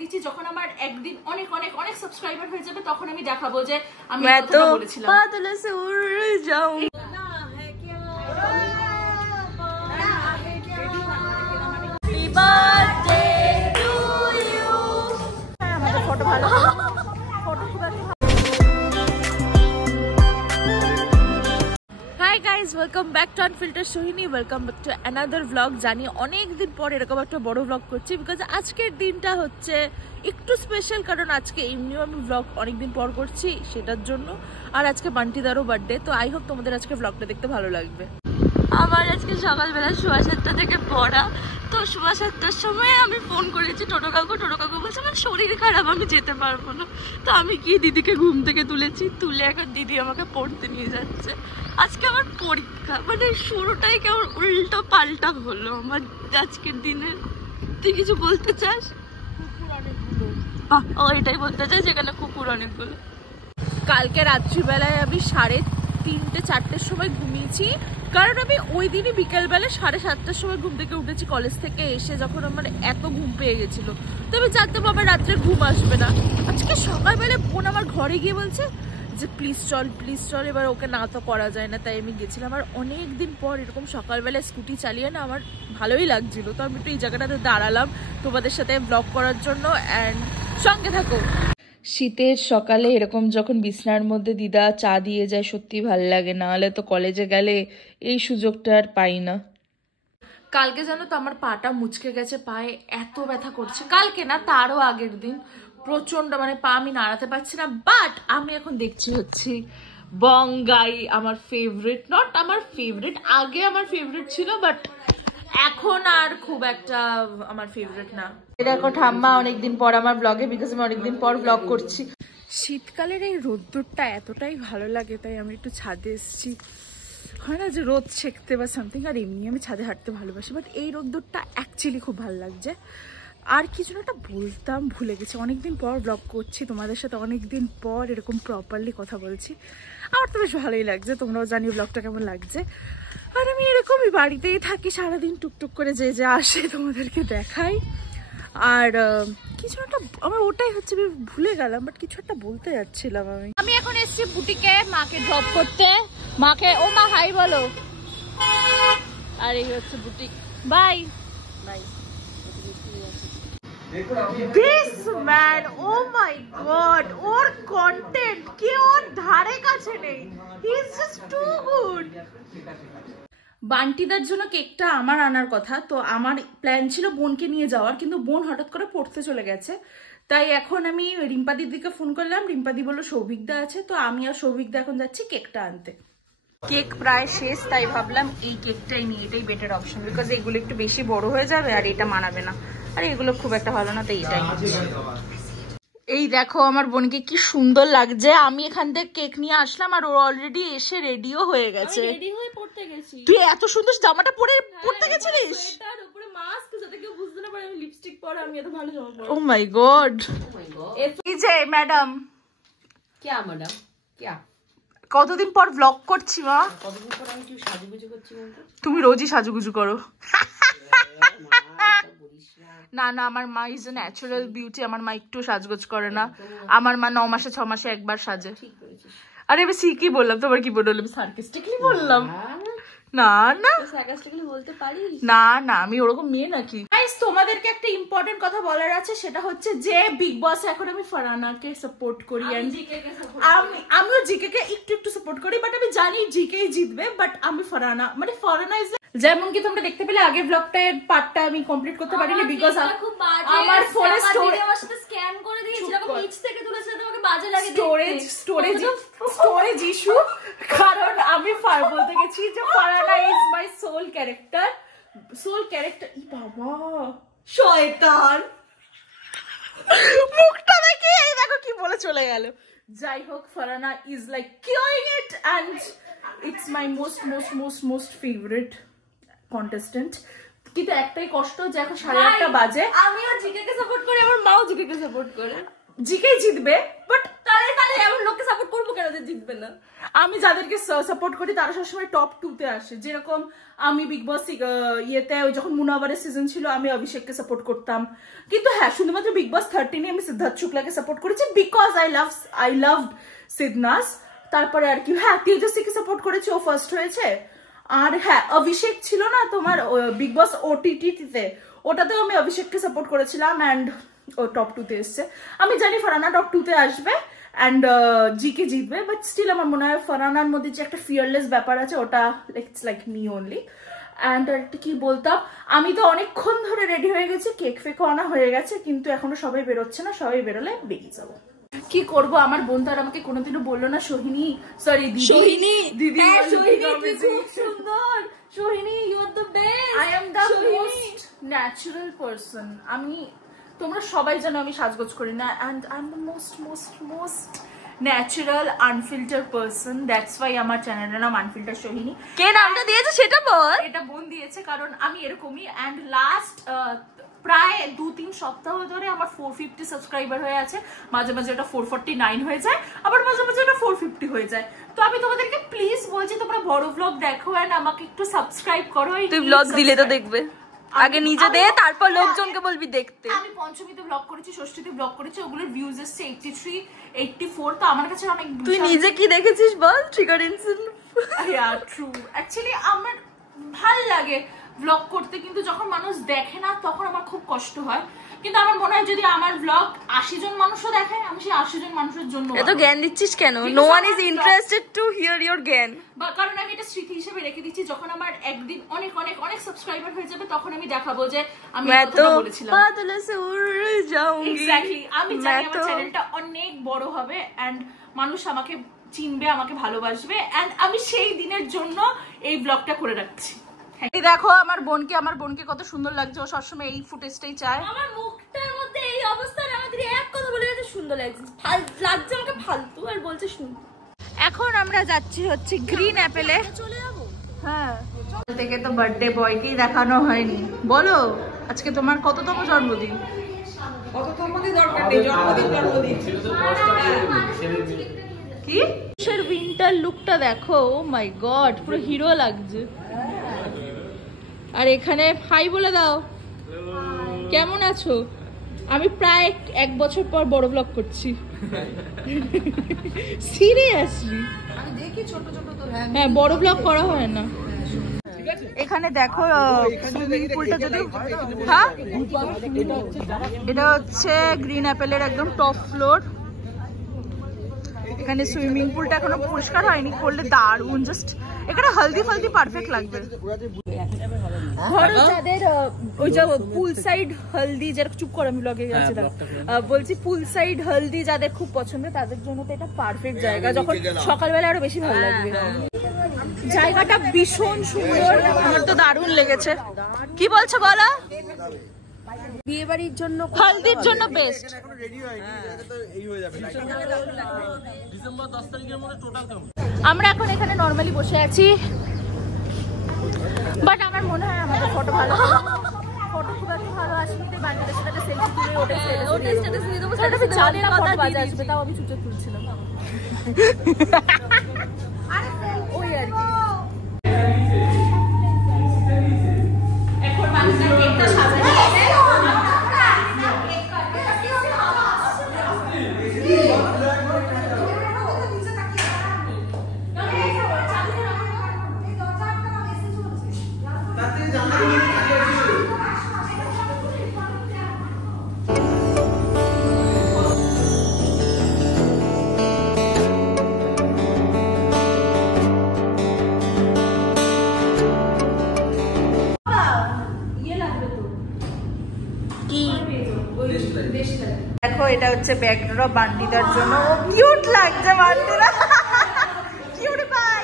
দিচ্ছি যখন আমার একদিন অনেক অনেক অনেক সাবস্ক্রাইবার হয়ে যাবে তখন আমি দেখাবো যে আমি কথাটা বলেছিলাম। বাদল সে উড় যাऊं হ্যাপি বার্থডে টু ইউ। আমাদের ফটো ভালো, ফটো খুব একটা। Hi guys, welcome back to unfilter Sohini, welcome back to another blog. জানি অনেক দিন পর এরকম একটা বড় ব্লগ করছি বিকজ আজকের দিনটা হচ্ছে একটু স্পেশাল, কারণ আজকে এমনিও আমি ব্লগ অনেকদিন পর করছি সেটার জন্য, আর আজকে বান্টিদারও বার্থডে। তো আই হোপ তোমাদের আজকে ব্লগটা দেখতে ভালো লাগবে। আমার আজকে সকালবেলা 7:30 থেকে পড়া, তো 7:30টার সময় আমি ফোন করেছি টোটো কাকু বলছে আমার শরীর খারাপ, আমি যেতে পারবো না। তো আমি কি দিদিকে ঘুম থেকে তুলেছি, তুলে এখন দিদি আমাকে পড়তে নিয়ে যাচ্ছে। আজকে আমার পরীক্ষা, মানে শুরুটাই কেমন উল্টো পাল্টা হলো আমার আজকের দিনে। তুই কিছু বলতে চাস? ও এটাই বলতে চাই যেখানে কুকুর অনেকগুলো। কালকে রাত্রিবেলায় আমি 3:30-4টের সময় ঘুমিয়েছি, কারণ আমি ওই দিনই বিকেলবেলা 7:30টার সময় ঘুম থেকে উঠেছি কলেজ থেকে এসে, যখন আমার এত ঘুম পেয়ে গেছিল। তো আমি জানতাম আবার রাত্রে ঘুম আসবে না। আজকে সকালবেলা বোন আমার ঘরে গিয়ে বলছে যে প্লিজ চল, এবার ওকে না তো করা যায় না, তাই আমি গেছিলাম। আর অনেক দিন পর এরকম সকালবেলা স্কুটি চালিয়ে না আমার ভালোই লাগছিল। তো আমি একটু এই জায়গাটাতে দাঁড়ালাম তোমাদের সাথে ব্লগ করার জন্য, অ্যান্ড সঙ্গে থাকো। শীতের সকালে এরকম যখন বিছনার মধ্যে দিদা চা দিয়ে যায় সত্যি ভাল লাগে, নাহলে তো কলেজে গেলে এই সুযোগটা আর পাই না। কালকে জানো তো আমার পাটা মুচকে গেছে, পায়ে এত ব্যথা করছে। কালকে না, তারও আগের দিন প্রচন্ড, মানে পা আমি নাড়াতে পারছি না। বাট আমি এখন দেখছি হচ্ছে বঙ্গাই আমার ফেভারিট, নট আমার ফেভারিট, আগে আমার ফেভারিট ছিল বাট এখন আর খুব একটা আমার ফেভারিট না। দেখো ঠাম্মা অনেকদিন পর আমার ব্লগে, বিকজ আমি অনেকদিন পর ব্লগ করছি। শীতকালের এই রোদ্দুরটা এতটাই ভালো লাগে, তাই আমি একটু ছাদে এসেছি। হয় না যে রোদ সেঁকতে বা সামথিং, আর এমনি আমি ছাদে হাঁটতে ভালোবাসি, বাট এই রোদ্দুরটা অ্যাকচুয়ালি খুব ভালো লাগছে। আর কিছু না একটা বলতাম, ভুলে গেছি। অনেকদিন পর ব্লগ করছি তোমাদের সাথে, অনেকদিন পর এরকম প্রপারলি কথা বলছি। আমার তো বেশ ভালোই লাগছে, তোমরাও জানি ব্লগটা কেমন লাগছে। আর আমি এরকমই বাড়িতেই থাকি সারাদিন, টুকটুক করে যে আসে তোমাদেরকে দেখাই। আর কিছু একটা আমার ওটাই হচ্ছে, আমি ভুলে গেলাম, বাট কিছু একটা বলতে যাচ্ছিলাম। আমি এখন এসছি বুটিকে মাকে ড্রপ করতে। মাকে, ও মা হাই বলো। আর এই হচ্ছে boutique. Bye bye. This man, oh my god, or content কি ওর ধারে কাছে নেই। He is just too good. বান্টিদার জন্য কেকটা আমার আনার কথা, তো আমার প্ল্যান ছিল বোনকে নিয়ে যাওয়ার, কিন্তু বোন হঠাৎ করে পড়তে চলে গেছে। তাই এখন আমি রিম্পা দিদিকে ফোন করলাম, রিম্পা দি বললো সৌভিকদা আছে, তো আমি আর সৌভিকদা এখন যাচ্ছি কেকটা আনতে। কেক প্রায় শেষ, তাই ভাবলাম এই কেকটাই নিই, এটাই বেটার অপশন, বিকজ এগুলো একটু বেশি বড় হয়ে যাবে আর এটা মানাবে না, আর এগুলো খুব একটা ভালো না, তাই এটাই। এই দেখো আমার বোনকে কি সুন্দর লাগছে। আমি এখান থেকে কেক নিয়ে আসলাম আর ও অলরেডি এসে রেডিও হয়ে গেছে। রেডি হয়ে পড়তে গেছি। তুই এত সুন্দর জামাটা পরে পড়তে গেছিলিস? এটার উপরে মাস্ক, যাতে কেউ বুঝতে না পারে আমি লিপস্টিক পরা, আমি এত ভালো জামা পরা। ও মাই গড। এই যে ম্যাডাম। কি ম্যাডাম? কি? কতদিন পর ব্লগ করছি মা। কতদিন পর আমি কি সাজুগুজু করছি বলতো? তুমি রোজই সাজুগুজু করো। না না, আমার মা ইজ এ ন্যাচারাল বিউটি, আমার মা একটু সাজগোজ করে না। আমার মা 9 মাসে 6 মাসে একবার সাজে। আরে আমি কি বললাম, তোমার কি বললাম? সার্কাস্টিকলি বললাম। না না সার্কাস্টিকলি বলতে পারিস না, না আমি ওরকম মেয়ে নাকি। গাইস তোমাদেরকে একটা ইম্পর্টেন্ট কথা বলার আছে, সেটা হচ্ছে যে বিগ বস এখন আমি ফারহানাকে সাপোর্ট করি, আমিও জিকে কে একটু সাপোর্ট করি, বাট আমি জানি জিকেই জিতবে, বাট আমি ফারহানা, মানে ফারহানা ইজ, যেমন কি তোমরা দেখতে পেলে আগের ব্লগটার পার্টটা আমি কমপ্লিট করতে পারিনি বিকজ আমার ফোনে স্টোরেজ আমার সাথে স্ক্যাম করে দিয়েছিল, আমি নিচ থেকে তুলেছি, তোমাকে বাজে লাগে স্টোরেজ ইস্যু, কারণ আমি বলতে গেছি যে Farhana is my soul character. ই বাবা শয়তান, মুখটা দেখে এই দেখো কি বলে চলে গেল। যাই হোক, Farhana is like killing it and it's my most favourite contestant. কিন্তু একটাই কষ্ট যে এখন 8:30 বাজে। আমিও জিকেকে সাপোর্ট করি, আমার মাও জিকেকে সাপোর্ট করে। জিকেই জিতবে, বাট তাহলে এমন লোককে সাপোর্ট করবো কেন যে জিতবে না? আমি যাদেরকে সাপোর্ট করি তারা সবসময় টপ 2 তে আসে। যেরকম আমি বিগ বস ইয়েতে যখন মুনাওয়ারের সিজন ছিল আমি অভিষেককে সাপোর্ট করতাম, কিন্তু হ্যাঁ শুধুমাত্র বিগ বস 13 আমি সিদ্ধার্থ শুক্লাকে সাপোর্ট করেছি বিকজ আই লাভড সিদনাস। তারপরে আর কি হ্যাঁ তেজস্বীকে সাপোর্ট করেছি, ও ফার্স্ট হয়েছে। আর হ্যাঁ অভিষেক ছিল না তোমার বিগ বস OTT-তে, ওটাতেও আমি অভিষেককে সাপোর্ট করেছিলাম অ্যান্ড ও টপ 2 তে এসছে। আমি জানি ফারহানা টপ 2 তে আসবে অ্যান্ড জিকে জিতবে, বাট স্টিল আমার মনে হয় ফারহানার মধ্যে যে একটা ফিয়ারলেস ব্যাপার আছে ওটা it's like me only. And একটা কি বলতাম, আমি তো অনেকক্ষণ ধরে রেডি হয়ে গেছি, কেক ফেকও আনা হয়ে গেছে, কিন্তু এখনো সবাই বেরোচ্ছে না, সবাই বেরোলে বেরিয়ে যাবো। কি করবো, আমার বোন তো আর আমাকে কোনোদিনও বললো না সোহিনী, সরি সোহিনী, দিদি হ্যাঁ, সোহিনী তুই খুব সুন্দর, Sohini you are the best, I am the most natural person. আমি তোমরা সবাই জানো আমি সাজগোজ করি না, and I am the most natural unfiltered person. That's why আমার চ্যানেলের নাম আনফিল্টার সোহিনী। কে নামটা দিয়েছে সেটা বল। এটা বোন দিয়েছে কারণ আমি এরকমই। অ্যান্ড লাস্ট প্রায় 2-3 সপ্তাহ ধরে আমার 450 সাবস্ক্রাইবার হয়ে আছে, মাঝে মাঝে ওটা 449 হয়ে যায়, আবার মাঝে মাঝে ওটা 450 হয়ে যায়। তো আমি তোমাদেরকে প্লিজ বলছি তোমরা বড় ব্লগ দেখো এন্ড আমাকে একটু সাবস্ক্রাইব করো। তুই ব্লগ দিলে তো দেখবে, আগে নিজে দে তারপর লোকজনকে বলবি দেখতে। আমি পঞ্চমীতে ব্লগ করেছি, ষষ্ঠীতে ব্লগ করেছি, ওগুলোর ভিউজ এসছে 83, 84, তো আমার কাছে অনেক। তুই নিজে কি দেখেছিস বল? Trigger incident. ট্রু, অ্যাকচুয়ালি আমার ভাল লাগে ব্লগ করতে, কিন্তু যখন মানুষ দেখে না তখন আমার খুব কষ্ট হয়। কিন্তু আমার মনে হয় যদি আমার ব্লগ 80 জন মানুষও দেখে, আমি সেই 80 জন মানুষের জন্য এত জ্ঞান দিচ্ছিস কেন? No one is interested to hear your gyan. কারণ আমি এটা স্মৃতি হিসেবে রেখে দিচ্ছি, যখন আমার একদিন অনেক অনেক অনেক সাবস্ক্রাইবার হয়ে যাবে তখন আমি দেখাবো যে আমি এই কথাটা বলেছিলাম। বাদল সে উড় যাউঙ্গি। এক্স্যাক্টলি, আমি জানি আমার চ্যানেলটা অনেক বড় হবে এন্ড মানুষ আমাকে চিনবে, আমাকে ভালোবাসবে, এন্ড আমি সেই দিনের জন্য এই ব্লগটা করে রাখছি। এই দেখো আমার বোনকে কত সুন্দর লাগছে, ও সবসময় এই ফুটেজটাই চায়। আমার মুখটার মধ্যে এই অবস্থায় আমাদের এক কথা বলে যাচ্ছে সুন্দর লাগছে, লাগছে আমাকে ফালতু, আর বলছে সুন্দর। এখন আমরা যাচ্ছি হচ্ছে গ্রিন অ্যাপেলে। চলে যাবো। হ্যাঁ, থেকে তো বার্থডে বয়কেই দেখানো হয়নি। বলো আজকে তোমার কততম জন্মদিন? কি উইন্টার লুকটা দেখো, ও মাই গড, পুরো হিরো লাগছে। আর এখানে হাই বলে দাও, কেমন আছো? আমি প্রায় 1 বছর পর বড় ব্লগ করছি, সিরিয়াসলি। হ্যাঁ, বড় ব্লগ করা হয় না। এখানে দেখো সুইমিং পুলটা, যদি হ্যাঁ এটা হচ্ছে গ্রিন অ্যাপেলের একদম টপ ফ্লোর। এখানে সুইমিং পুলটা এখনো পরিষ্কার হয়নি, করলে দারুন, জাস্ট এখানে হলদি ফলদি পারফেক্ট লাগবে। ধরো যাদের ওই যে পুল সাইড হলদি, যারা চুপ করে আমি ব্লগে গেছি বলছি, পুল সাইড হলদি যাদের খুব পছন্দ তাদের জন্য তো এটা পারফেক্ট জায়গা, যখন সকালবেলা আরো বেশি ভালো লাগবে। জায়গাটা ভীষণ সুন্দর, আমার তো দারুণ লেগেছে। কি বলছো বলো? বিয়ে বাড়ির জন্য, হলদির জন্য বেস্ট। আমরা এখন এখানে নরমালি বসে আছি, বাট আমার মনে হয় আমাদের ফটো ভালো, ফটো খুব একটা ভালো আসেনি, তাই বান্ধবীদের সাথে সেলফি তুলে ওটা স্ট্যাটাস দিয়ে দেবো। সেটা জানি না কত বাজে আসবে, তাও আমি চুপচাপ তুলছিলাম। ওই আর কি। এখন মানুষের কেকটা সাজানো দেখো, এটা হচ্ছে ব্যাকড্রপ বান্ডিটার জন্য, কিউট লাগছে বান্ডিটা, cute bye.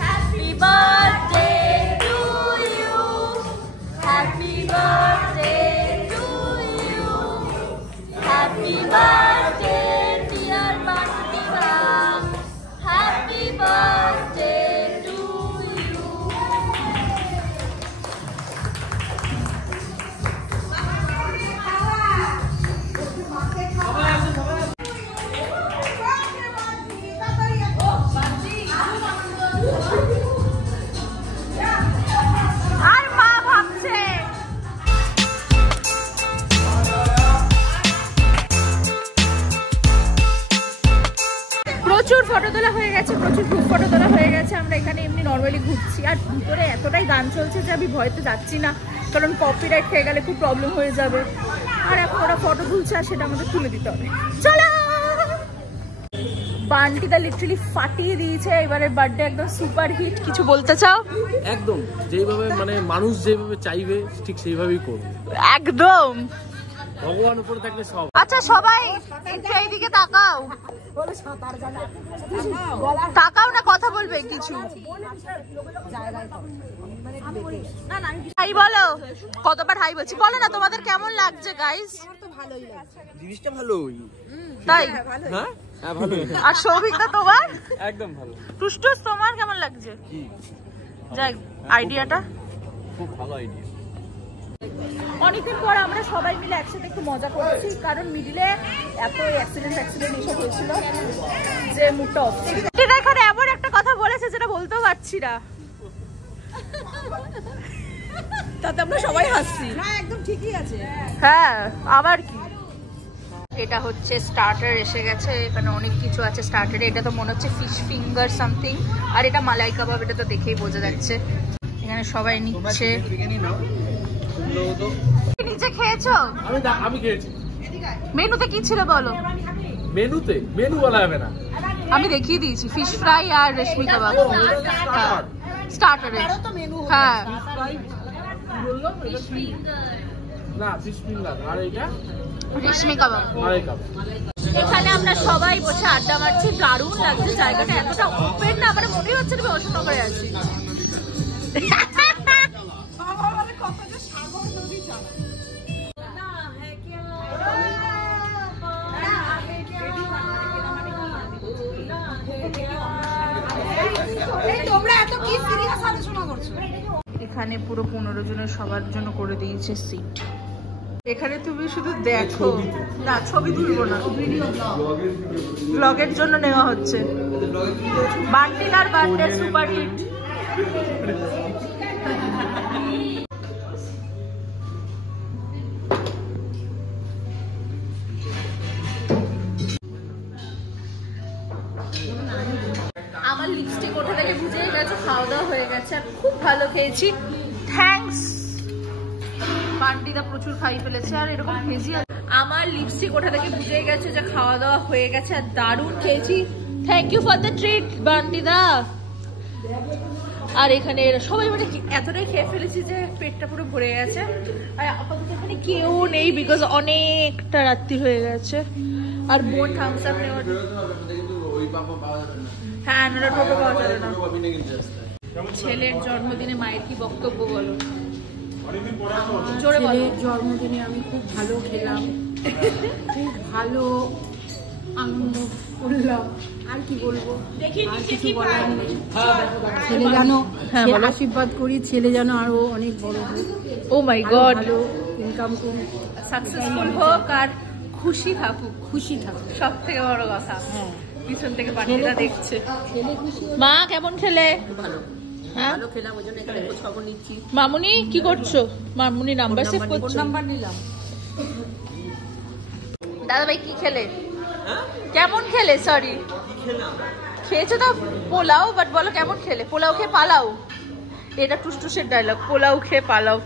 Happy birthday to you, happy birthday to you, happy birthday dear বান্টিবা, হ্যাপি বার্থডে টু ইউ, গেছে, প্রচুর গ্রুপ ফটো তোলা হয়ে গেছে। আমরা এখানে এমনি নর্মালি ঘুরছি, আর ভিতরে এতটাই গান চলছে যে আমি ভয়তে যাচ্ছি না, কারণ কপিরাইট খেয়ে গেলে খুব প্রবলেম হয়ে যাবে। আর এখন ওরা ফটো তুলছে আর সেটা আমাদের তুলে দিতে হবে। চলো। বান্টিটা লিটারালি ফাটিয়ে দিয়েছে, এবারে বার্থডে একদম সুপার হিট। কিছু বলতে চাও? একদম যেইভাবে মানে মানুষ যেভাবে চাইবে ঠিক সেইভাবেই করবে, একদম ভগবান উপরে থাকলে সব। আচ্ছা সবাই এইদিকে তাকাও, তাকাও না, কথা বলবে কিছু। হাই বলো, কতবার হাই বলছি, বলো না তোমাদের কেমন লাগছে গাইস? জিনিসটা ভালোই, তাই? হ্যাঁ হ্যাঁ ভালো। আর সৌভিকদা তোমার? একদম ভালো। টুসটুস তোমার কেমন লাগছে? যাই আইডিয়াটা খুব ভালো আইডিয়া। অনেকদিন পর আমরা সবাই মিলে একসাথে একটু মজা করছি, কারণ মিডিলে এত অ্যাক্সিডেন্ট এসব হয়েছিল যে মুডটা অফ ছিল। এটা এখানে এমন একটা কথা বলেছে যেটা বলতেও পারছি না, তাতে আমরা সবাই হাসছি। না একদম ঠিকই আছে। হ্যাঁ আবার কি, এটা হচ্ছে স্টার্টার এসে গেছে, এখানে অনেক কিছু আছে স্টার্টারে। এটা তো মনে হচ্ছে ফিশ ফিঙ্গার সামথিং, আর এটা মালাই কাবাব, এটা তো দেখেই বোঝা যাচ্ছে। এখানে সবাই নিচ্ছে। নিচে খেয়েছো? আমি খেয়েছি। মেনুতে কি ছিল বলো? মেনুতে মেনু বলা হবে না, আমি দেখিয়ে দিয়েছি, ফিশ ফ্রাই আর রেশমি কাবাব স্টার্টারে। হ্যাঁ না ফিশ ফিঙ্গার আর এটা রেশমি কাবাব। মালাই কাবাব। এখানে আমরা সবাই বসে আড্ডা মারছি, দারুণ লাগছে জায়গাটা, এতটা ওপেন না, মানে মনে হচ্ছে আমি অশোকনগরে আছি। এখানে পুরো 15 জনের সবার জন্য করে দিয়েছে সিট। এখানে তুমি শুধু দেখো না, ছবি তুলবো না, ব্লগের জন্য নেওয়া হচ্ছে। বান্টিলার বার্থডে সুপার হিট। আমার লিপস্টিক ওঠা থেকে বুঝে গেছে, খাওয়া দাওয়া হয়ে গেছে, আর খুব ভালো খেয়েছি। থ্যাঙ্কস, বান্টিদা প্রচুর খাই ফেলেছে। আর এরকম ভেজি, আমার লিপস্টিক ওঠা থেকে বুঝে গেছে যে খাওয়া দাওয়া হয়ে গেছে, আর দারুণ খেয়েছি। Thank you for the treat বান্টিদা। আর এখানে সবাই মানে এতটাই খেয়ে ফেলেছি যে পেটটা পুরো ভরে গেছে। আর আপাতত এখানে কেউ নেই, বিকজ অনেকটা রাত্রি হয়ে গেছে। আর বোন থামস আপ নেওয়ার, হ্যাঁ টোটো পাওয়া যাবে না। ছেলের জন্মদিনে মায়ের কি বক্তব্য বলো? ছেলের জন্মদিনে আমি খুব ভালো খেলাম, খুব ভালো আনন্দ করলাম, আর কি বলবো, আর কিছু বলার নেই। ছেলে যেন আশীর্বাদ করি, ছেলে যেন আরো অনেক বড় হোক, ও মাই গড, ভালো ইনকাম করুক, সাকসেসফুল হোক, আর খুশি থাকুক, খুশি থাকুক, সব থেকে বড় কথা। হ্যাঁ পিছন থেকে বাচ্চাটা দেখছে। ছেলে খুশি। মা কেমন খেলে? ভালো হ্যাঁ ভালো খেলাম, ওই জন্য এখানে খোঁজ খবর নিচ্ছি। মামুনি কি করছো? মামুনি নাম্বার সেভ করছো? নাম্বার নিলাম। দাদা ভাই কি খেলে? কেমন খেলে? সরি খেয়েছো তো পোলাও, বাট বলো কেমন খেলে? পোলাও খেয়ে পালাও, এটা টুসটুসের ডায়লগ, পোলাও খেয়ে পালাও।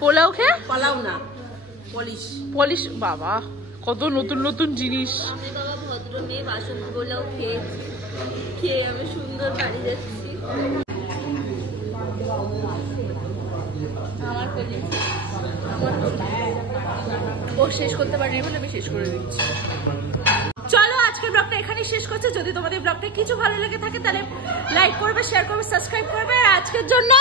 পোলাও খেয়ে পালাও না, পলিশ। পলিশ, বাবা কত নতুন নতুন জিনিস। আমি বাবা ভদ্র মেয়ে, বাসনগুলোও খেয়ে আমি সুন্দর বাড়ি যাচ্ছি। আমার ও শেষ করতে পারেনি বলে আমি শেষ করে দিচ্ছি। চলো আজকের ব্লগটা এখানে শেষ করছে। যদি তোমাদের ব্লগটা কিছু ভালো লেগে থাকে তাহলে লাইক করবে, শেয়ার করবে, সাবস্ক্রাইব করবে। আর আজকের জন্য